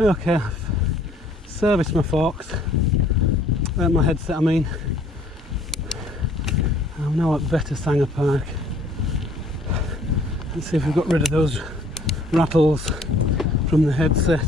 Okay, I've serviced my forks, my headset I mean. I'm now at Bettershanger Park. Let's see if we've got rid of those rattles from the headset.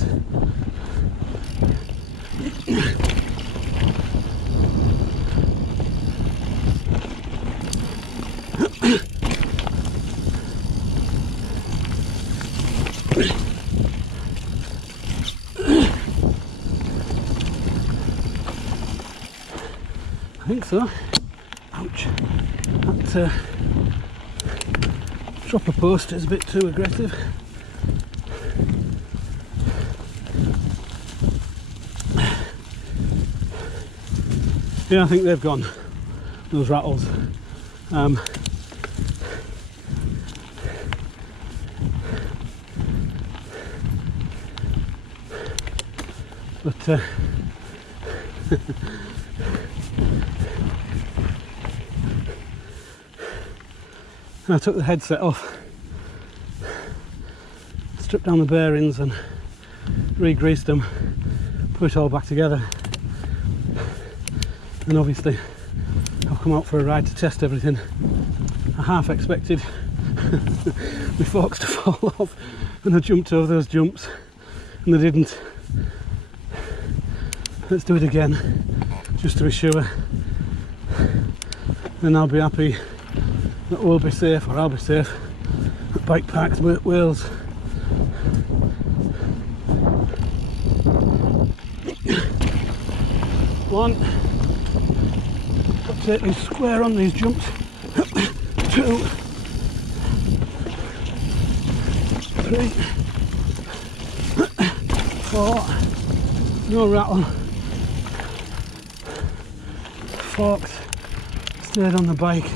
I think so. Ouch. That dropper post is a bit too aggressive. Yeah, I think they've gone, those rattles. But I took the headset off, stripped down the bearings and re-greased them, put it all back together, and obviously I've come out for a ride to test everything. I half expected my forks to fall off and I jumped over those jumps and they didn't. Let's do it again just to be sure, then I'll be happy that we'll be safe, or I'll be safe at Bike Park Wales. One, got to take these square on these jumps. 2, 3, 4, no rattle. Forks stayed on the bike.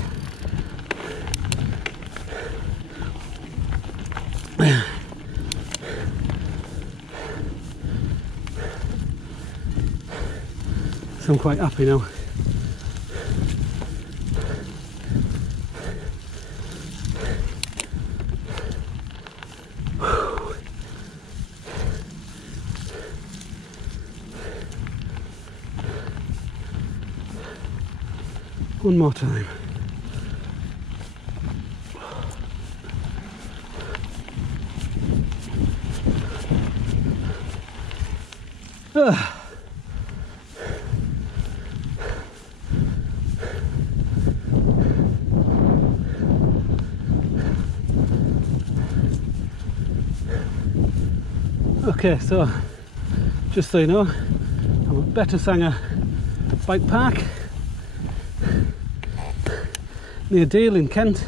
So I'm quite happy now. One more time. Okay, so just so you know, I'm at Bettershanger Bike Park near Deal in Kent.